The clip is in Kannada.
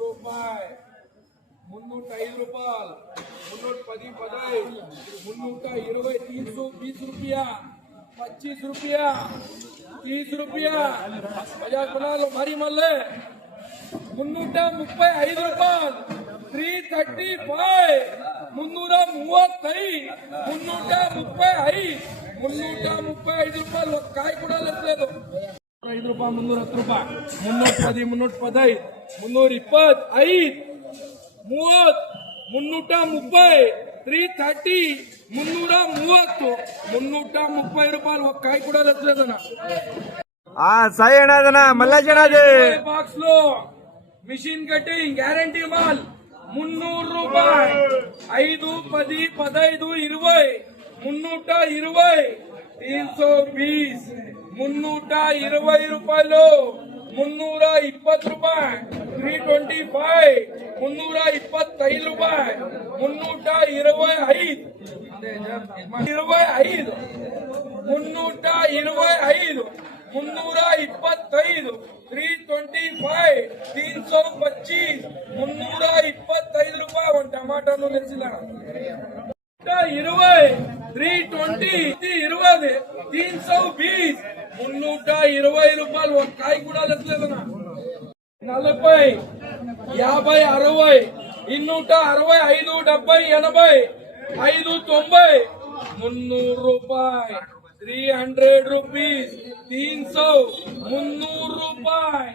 ರೂಪಾಯಿ, 305 ರೂಪಾಯಿ, 310 15, 320, 320 रुपया, 25 रुपया, 30 रुपया, 50 बना लो भारी मान ले, 335 ರೂಪಾಯಿ, 335, 335, 335 ರೂಪಾಯಿ ಕಾಯಿ ಕೂಡ ಲೆಕ್ಕలేదు. 5 ರೂಪಾಯಿ, 310 ರೂಪಾಯಿ, 310, 315, 325, 30, 330, 330, 330, 330 ರೂಪಾಯಿ ಕಾಯಿ ಕೂಡ ಲೆಕ್ಕలేದನ. సాయి అనాదన మల్లాజనాది బాక్స్ లో మిషన్ కటింగ్ గ్యారంటీ మాల్ 300 రూపాయి, 5, 10, 15, 20, 320, 320, 320 రూపాయలు, 320 రూపాయి, 325, 325 రూపాయి, 325, 325, 325, 325, 325, 325, 325 ರೂಪಾಯಿ. ಒಂದು ಟಮಾಟೋನು ನಿಲ್ಲಿಸಿಲ್ಲ. 20, 320, 20, 320, 320 ರೂಪಾಯಿ ಒಂದು ಕಾಯಿ ಕೂಡ ಲೆಕ್ಕలేదు. 40, 50, 60, 265, 70, 80, 590, 300 ರೂಪಾಯಿ, 300 rupees, 300 ರೂಪಾಯಿ.